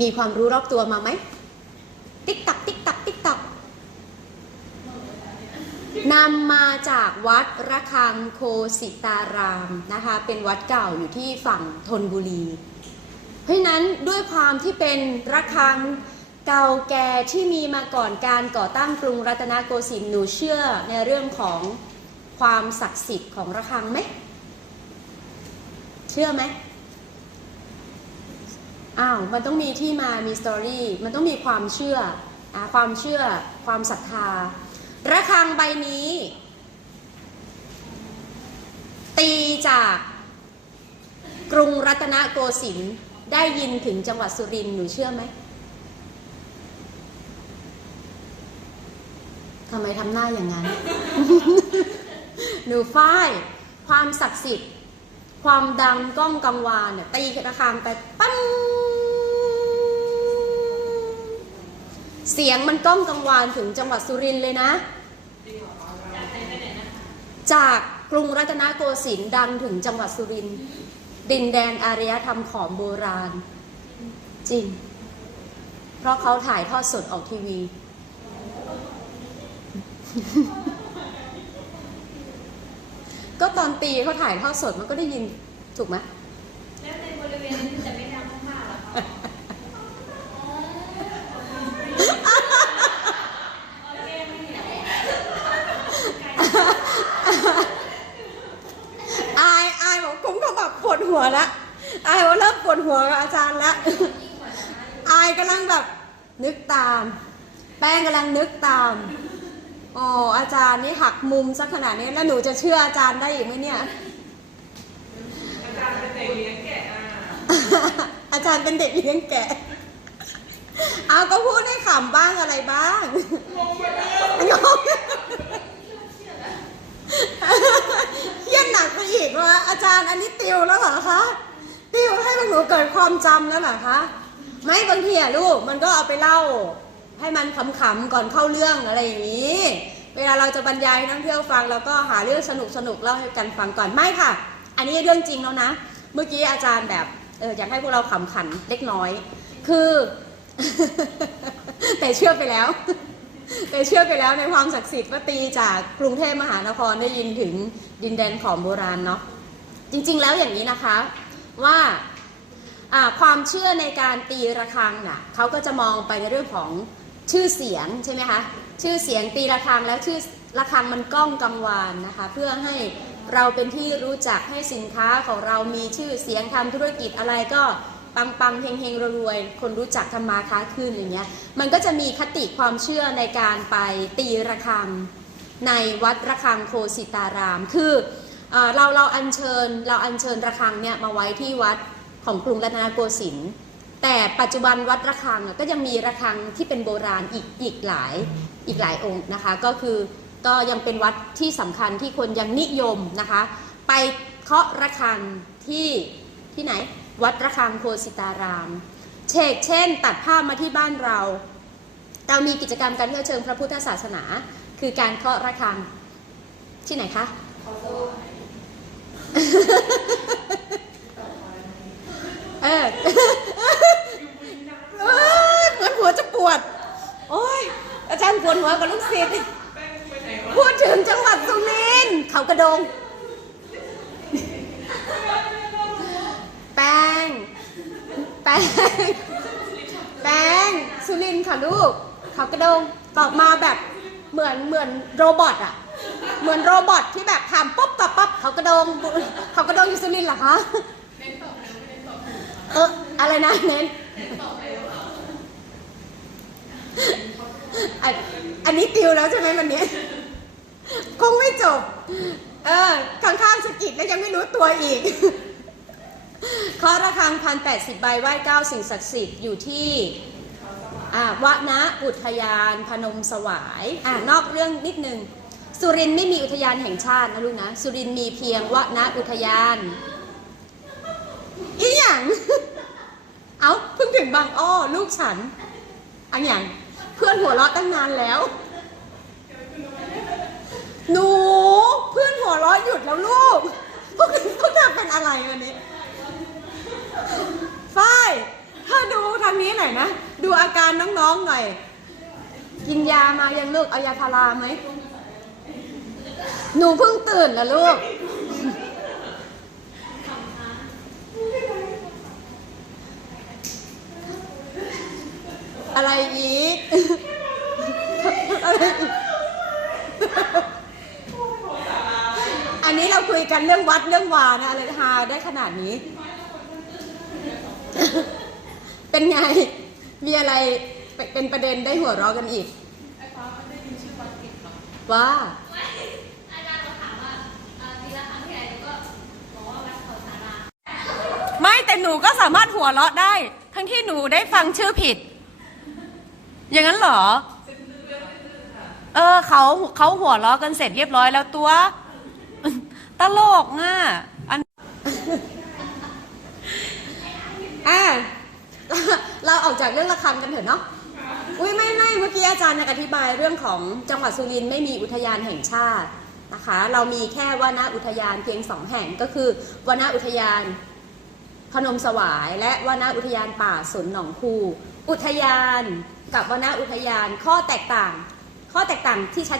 มีความรู้รอบตัวมาไหม ติ๊กตักติ๊กตักติ๊กตักนำมาจากวัดระฆังโคสิตารามนะคะ เป็นวัดเก่าอยู่ที่ฝั่งธนบุรี เพราะนั้นด้วยความที่เป็นระฆังเก่าแก่ที่มีมาก่อนการก่อตั้งกรุงรัตนโกสินทร์หนูเชื่อในเรื่องของความศักดิ์สิทธิ์ของระฆังไหม เชื่อไหม อ้าวมันต้องมีที่มามีสตอรี่มันต้องมีความเชื่ออความเชื่อความศรัทธา ระฆังใบนี้ ตีจากกรุงรัตนโกสินทร์ได้ยินถึงจังหวัดสุรินทร์หนูเชื่อไหมทำไมทำหน้าอย่างนั้น หนูฝ้าย ความศักดิ์สิทธิ์ ความดังก้องกังวานเนี่ยตีระฆังไปปั้ง เสียงมันก้องกังวานถึงจังหวัดสุรินทร์เลยนะ จากกรุงรัตนโกสินทร์ดังถึงจังหวัดสุรินทร์ดินแดนอารยธรรมของโบราณ จริง เพราะเขาถ่ายทอดสดออกทีวี ก็ตอนตีเขาถ่ายทอดสดมันก็ได้ยินถูกไหม แล้วในบริเวณนี้จะไม่ดังมากๆหรอคะโอเคไม่เห็น อายอายบอกผมก็แบบปวดหัวละอายว่าเริ่มปวด หัวกับอาจารย์ละอายกำลังแบบนึกตาม แป้งกำลังนึกตามอ๋ออาจารย์นี่หักมุมสักขนาดนี้แล้วหนูจะเชื่ออาจารย์ได้อีกไหมเนี่ย อาจารย์เป็นเด็กเลี้ยงแกะอะอาจารย์เป็นเด็กเลี้ยงแกะเอาก็พูดให้ขำบ้างอะไรบ้างงงไปแล้วงงเครียดหนักไปอีกว่าอาจารย์อันนี้ติวแล้วเหรอคะ ติวให้พวกหนูเกิดความจำแล้วเหรอคะ ไม่บางทีอะลูกมันก็เอาไปเล่า ให้มันขำๆก่อนเข้าเรื่องอะไรอย่างนี้ เวลาเราจะบรรยายให้นักเที่ยวฟังเราก็หาเรื่องสนุกสนุกเล่าให้กันฟังก่อนไม่ค่ะ อันนี้เรื่องจริงแล้วนะ เมื่อกี้อาจารย์แบบเอออยากให้พวกเราขำขันเล็กน้อย คือ แต่เชื่อไปแล้วแต่เชื่อไปแล้วในความศักดิ์สิทธิ์ว่าตีจากกรุงเทพมหานครได้ยินถึงดินแดนของโบราณเนาะจริง ๆ แล้วอย่างนี้นะคะ ว่าความเชื่อในการตีระฆังน่ะเขาก็จะมองไปในเรื่องของชื่อเสียงใช่ไหมคะชื่อเสียงตีระฆังแล้วชื่อระฆังมันก้องกังวานนะคะ เพื่อให้เราเป็นที่รู้จักให้สินค้าของเรามีชื่อเสียงทำธุรกิจอะไรก็ปังปังๆเฮงเฮงๆรวยๆคนรู้จักทำมาค้าขึ้นอย่างเงี้ยมันก็จะมีคติความเชื่อในการไปตีระฆังในวัดระฆังโคสิตาราม คือ เราเราอัญเชิญเราอัญเชิญระฆังเนี่ยมาไว้ที่วัดของกรุงรัตนโกสินทร์แต่ปัจจุบันวัดระฆังก็ยังมีระฆังที่เป็นโบราณอีกอีกหลายอีกหลายองค์นะคะ ก็คือก็ยังเป็นวัดที่สำคัญที่คนยังนิยมนะคะ ไปเคาะระฆังที่ที่ไหน วัดระฆังโคสิตารามเชกเช่น ตัดภาพมาที่บ้านเรา เรามีกิจกรรมการเที่ยวเชิงพระพุทธศาสนา คือการเคาะระฆังที่ไหนคะ เออเหมือนหัวจะปวด โอ้ยอาจารย์ปวดหัวกับลูกศิษย์พูดถึงจังหวัดสุรินทร์เขากระดง แป้ง แป้ง แป้ง สุรินทร์ค่ะลูก เขากระดงตอบมาแบบเหมือนเหมือนโรบอทอะ เหมือนโรบอทที่แบบทำปุ๊บตอบปั๊บเขากระโดงเขากระโดงอยู่สุรินทร์เหรอคะเอออะไรนะเน้นอันอันนี้ติวแล้วใช่ไหมวันนี้ คงไม่จบ เออข้างๆสกิดแล้วยังไม่รู้ตัวอีกเคาะระฆังพันแปดสิบใบไหว้เก้าสิ่งศักดิ์สิทธิ์อยู่ที่อ่าวนะอุทยานพนมสวายอ่านอกเรื่องนิดนึง สุรินไม่มีอุทยานแห่งชาตินะลูกนะ สุรินมีเพียงวนะอุทยานอีหยัง เอาเพิ่งถึงบางอ้อลูกฉันอันอย่างเพื่อนหัวเราะตั้งนานแล้ว หนูเพื่อนหัวเราะหยุดแล้วลูกพวกพวกเธอเป็นอะไรวันนี้ฝ้ายเธอดูทางนี้หน่อยน่อยนะ ดูอาการน้องๆหน่อย กินยามายังลูกเอายาพาราไหม หนูเพิ่งตื่นนะลูก อะไรอีก อะไรอีก อันนี้เราคุยกันเรื่องวัดเรื่องวานะอะไรฮาได้ขนาดนี้ เป็นไง มีอะไรเป็นประเด็นได้หัวเราะกันอีกว่าอาจารย์เราถามว่าเอ่อทีละครั้งที่ไหนหนูก็บอกว่าวัดเขาสารา ไม่แต่หนูก็สามารถหัวเราะได้ ทั้งที่หนูได้ฟังชื่อผิด อย่างนั้นเหรอ เออเขาเขาหัวเราะกันเสร็จเรียบร้อยแล้วตัว ตลกอะอันอะเราออกจากเรื่องระฆังกันเถอะเนาะอุ้ยไม่ไม่เมื่อกี้อาจารย์อธิบายเรื่องของจังหวัดสุรินทร์ไม่มีอุทยานแห่งชาตินะคะ เรามีแค่วนาอุทยานเพียงสองแห่งก็คือวนาอุทยาน พนมสวาย และวนาอุทยานป่าสนหนองคู อุทยานกับวนาอุทยานข้อแตกต่าง ข้อแตกต่างที่ชัด